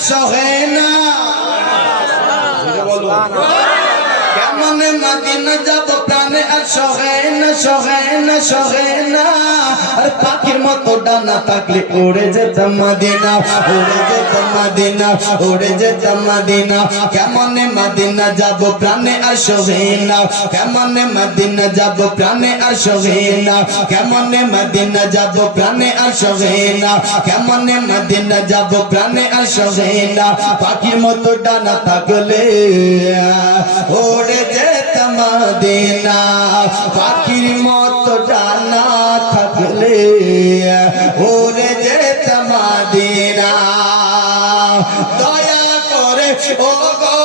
সহে না কেমনে মদিনা যাব প্রাণে আর সহে না সহে না সহে না আর পাখির মতো ডানা থাকলে উড়ে যেতাম মদিনা উড়ে যেতাম মদিনা উড়ে যেতাম মদিনা কেমনে মদিনা যাব প্রাণে আর সহে না কেমনে মদিনা যাব প্রাণে আর সহে না কেমনে মদিনা যাব প্রাণে আর সহে না কেমনে মদিনা যাব প্রাণে আর সহে না পাখির মতো ডানা থাকলে উড়ে যেতাম মদিনা পাখির মতো ডানা থাকলে উড়ে যেতাম মদিনা দয়া করে ও গো